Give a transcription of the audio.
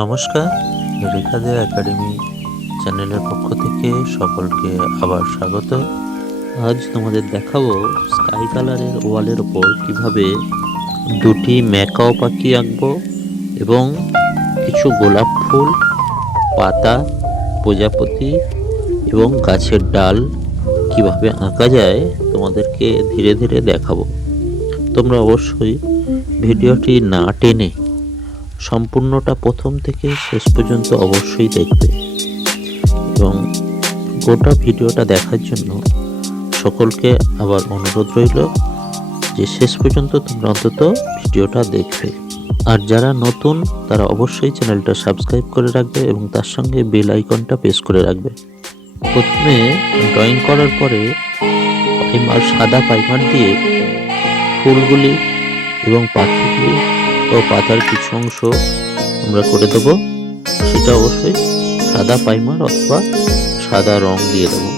নমস্কার, রেখা দেয়া একাডেমি চ্যানেলের পক্ষ থেকে সকলকে আবার স্বাগত। আজ তোমাদের দেখাবো স্কাই কালারের ওয়ালের ওপর কিভাবে দুটি ম্যাকাও পাখি আঁকবো এবং কিছু গোলাপ ফুল, পাতা, প্রজাপতি এবং গাছের ডাল কিভাবে আঁকা যায় তোমাদেরকে ধীরে ধীরে দেখাবো। তোমরা অবশ্যই ভিডিওটি না টেনে সম্পূর্ণটা প্রথম থেকে শেষ পর্যন্ত অবশ্যই দেখবে এবং গোটা ভিডিওটা দেখার জন্য সকলকে আবার অনুরোধ রইল যে শেষ পর্যন্ত তোমরা অন্তত ভিডিওটা দেখবে। আর যারা নতুন তারা অবশ্যই চ্যানেলটা সাবস্ক্রাইব করে রাখবে এবং তার সঙ্গে বেল আইকনটা প্রেস করে রাখবে। প্রথমে ড্রয়িং করার পরে সাদা পাইমার দিয়ে ফুলগুলি এবং পাখিগুলি ও পাতার কিছু অংশ আমরা করে দেবো। সেটা অবশ্যই সাদা পাইমার অথবা সাদা রং দিয়ে দেবো।